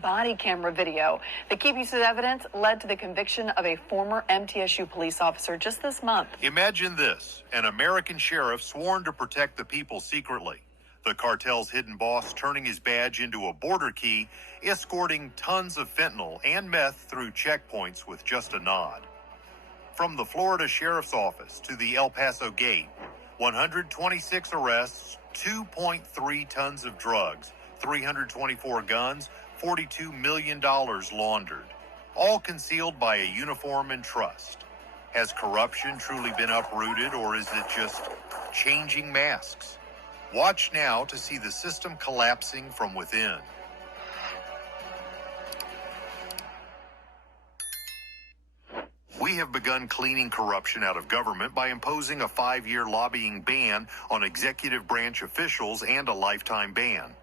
Body camera video. The key piece of evidence led to the conviction of a former MTSU police officer just this month. Imagine this, an American sheriff sworn to protect the people secretly. The cartel's hidden boss turning his badge into a border key, escorting tons of fentanyl and meth through checkpoints with just a nod. From the Florida Sheriff's Office to the El Paso gate, 126 arrests, 2.3 tons of drugs, 324 guns, $42 million laundered, all concealed by a uniform and trust. Has corruption truly been uprooted, or is it just changing masks? Watch now to see the system collapsing from within. We have begun cleaning corruption out of government by imposing a 5-year lobbying ban on executive branch officials and a lifetime ban.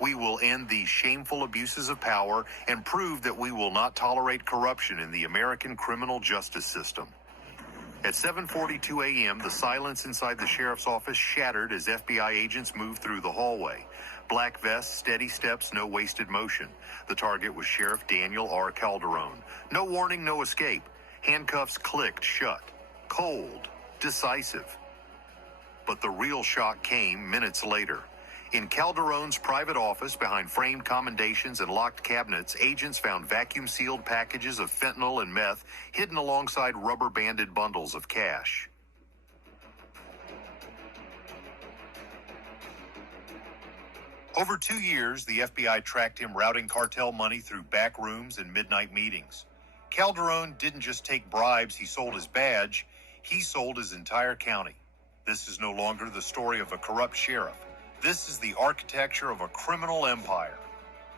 We will end these shameful abuses of power and prove that we will not tolerate corruption in the American criminal justice system. At 7:42 a.m., the silence inside the sheriff's office shattered as FBI agents moved through the hallway. Black vests, steady steps, no wasted motion. The target was Sheriff Daniel R. Calderon. No warning, no escape. Handcuffs clicked shut. Cold, decisive. But the real shock came minutes later. In Calderon's private office, behind framed commendations and locked cabinets, agents found vacuum-sealed packages of fentanyl and meth hidden alongside rubber-banded bundles of cash. Over 2 years, the FBI tracked him routing cartel money through back rooms and midnight meetings. Calderon didn't just take bribes, he sold his badge, he sold his entire county. This is no longer the story of a corrupt sheriff. This is the architecture of a criminal empire.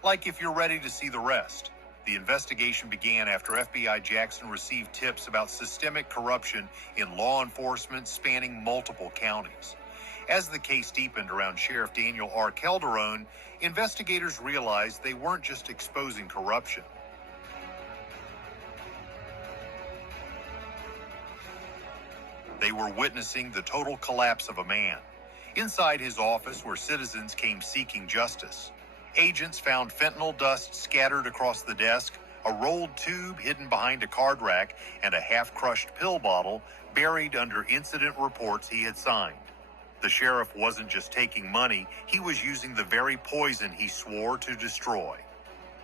Like if you're ready to see the rest. The investigation began after FBI Jackson received tips about systemic corruption in law enforcement spanning multiple counties. As the case deepened around Sheriff Daniel R. Calderon, investigators realized they weren't just exposing corruption. They were witnessing the total collapse of a man. Inside his office, where citizens came seeking justice, agents found fentanyl dust scattered across the desk, a rolled tube hidden behind a card rack, and a half-crushed pill bottle buried under incident reports he had signed. The sheriff wasn't just taking money, he was using the very poison he swore to destroy.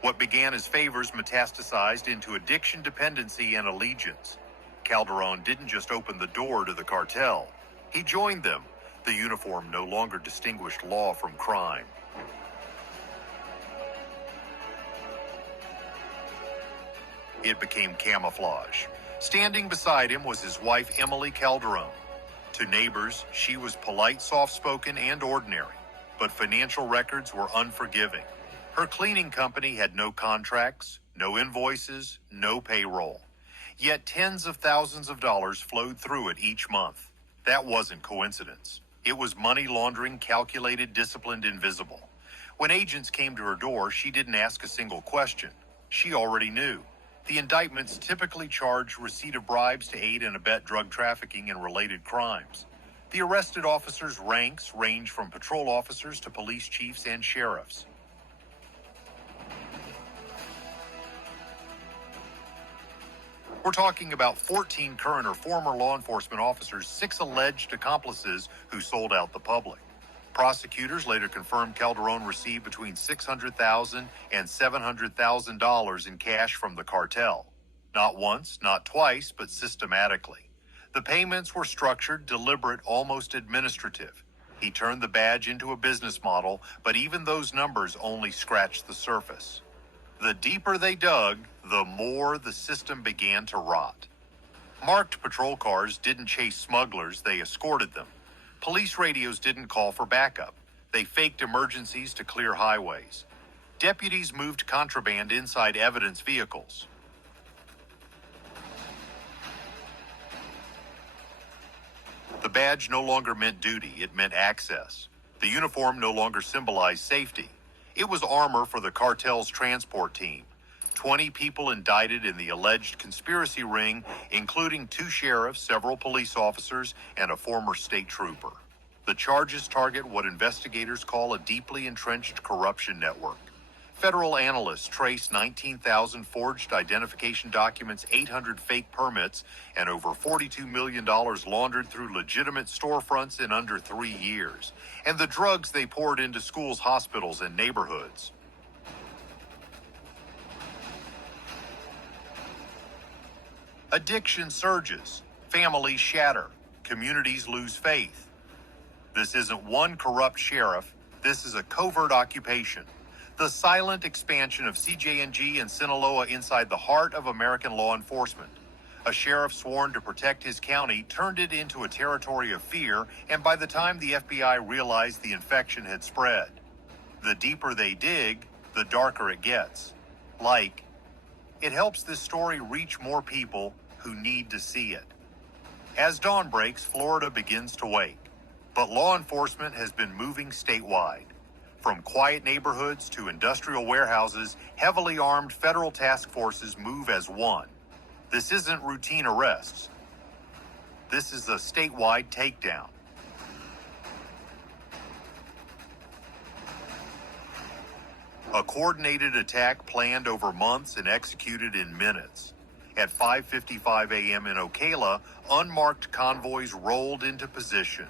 What began as favors metastasized into addiction, dependency, and allegiance. Calderon didn't just open the door to the cartel. He joined them. The uniform no longer distinguished law from crime. It became camouflage. Standing beside him was his wife, Emily Calderon. To neighbors, she was polite, soft-spoken, and ordinary, but financial records were unforgiving. Her cleaning company had no contracts, no invoices, no payroll. Yet tens of thousands of dollars flowed through it each month. That wasn't coincidence. It was money laundering, calculated, disciplined, invisible. When agents came to her door, she didn't ask a single question. She already knew. The indictments typically charge receipt of bribes to aid and abet drug trafficking and related crimes. The arrested officers' ranks range from patrol officers to police chiefs and sheriffs. We're talking about 14 current or former law enforcement officers, 6 alleged accomplices who sold out the public. Prosecutors later confirmed Calderon received between $600,000 and $700,000 in cash from the cartel. Not once, not twice, but systematically. The payments were structured, deliberate, almost administrative. He turned the badge into a business model, but even those numbers only scratched the surface. The deeper they dug, the more the system began to rot. Marked patrol cars didn't chase smugglers, they escorted them. Police radios didn't call for backup. They faked emergencies to clear highways. Deputies moved contraband inside evidence vehicles. The badge no longer meant duty, it meant access. The uniform no longer symbolized safety. It was armor for the cartel's transport team. 20 people indicted in the alleged conspiracy ring, including 2 sheriffs, several police officers, and a former state trooper. The charges target what investigators call a deeply entrenched corruption network. Federal analysts traced 19,000 forged identification documents, 800 fake permits, and over $42 million laundered through legitimate storefronts in under 3 years. And the drugs they poured into schools, hospitals, and neighborhoods. Addiction surges, families shatter, communities lose faith. This isn't one corrupt sheriff, this is a covert occupation. The silent expansion of CJNG and Sinaloa inside the heart of American law enforcement. A sheriff sworn to protect his county turned it into a territory of fear, and by the time the FBI realized the infection had spread, the deeper they dig, the darker it gets. It helps this story reach more people who need to see it. As dawn breaks, Florida begins to wake, but law enforcement has been moving statewide. From quiet neighborhoods to industrial warehouses, heavily armed federal task forces move as one. This isn't routine arrests. This is a statewide takedown. A coordinated attack planned over months and executed in minutes. At 5:55 a.m. in Ocala, unmarked convoys rolled into position.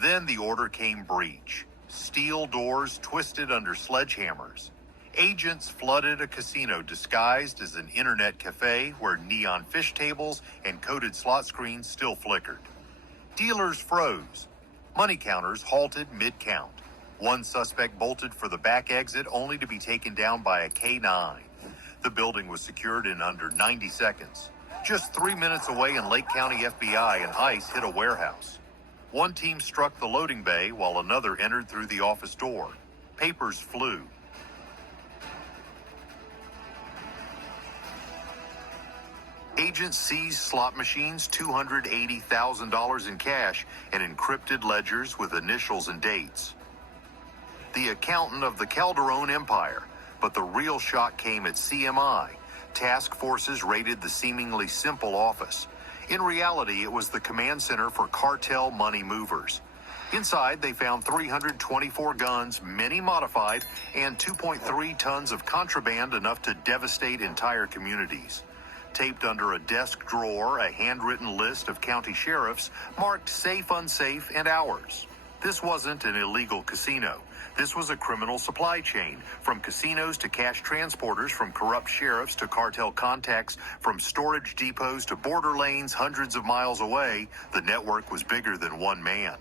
Then the order came breach. Steel doors twisted under sledgehammers. Agents flooded a casino disguised as an internet cafe where neon fish tables and coded slot screens still flickered. Dealers froze. Money counters halted mid-count. One suspect bolted for the back exit only to be taken down by a K-9. The building was secured in under 90 seconds. Just 3 minutes away in Lake County, FBI and ICE hit a warehouse. One team struck the loading bay while another entered through the office door. Papers flew. Agents seized slot machines, $280,000 in cash, and encrypted ledgers with initials and dates. The accountant of the Calderon Empire, but the real shock came at CMI. Task forces raided the seemingly simple office. In reality, it was the command center for cartel money movers. Inside, they found 324 guns, many modified, and 2.3 tons of contraband, enough to devastate entire communities. Taped under a desk drawer, a handwritten list of county sheriffs marked safe, unsafe, and hours. This wasn't an illegal casino. This was a criminal supply chain, from casinos to cash transporters, from corrupt sheriffs to cartel contacts, from storage depots to border lanes hundreds of miles away. The network was bigger than one man.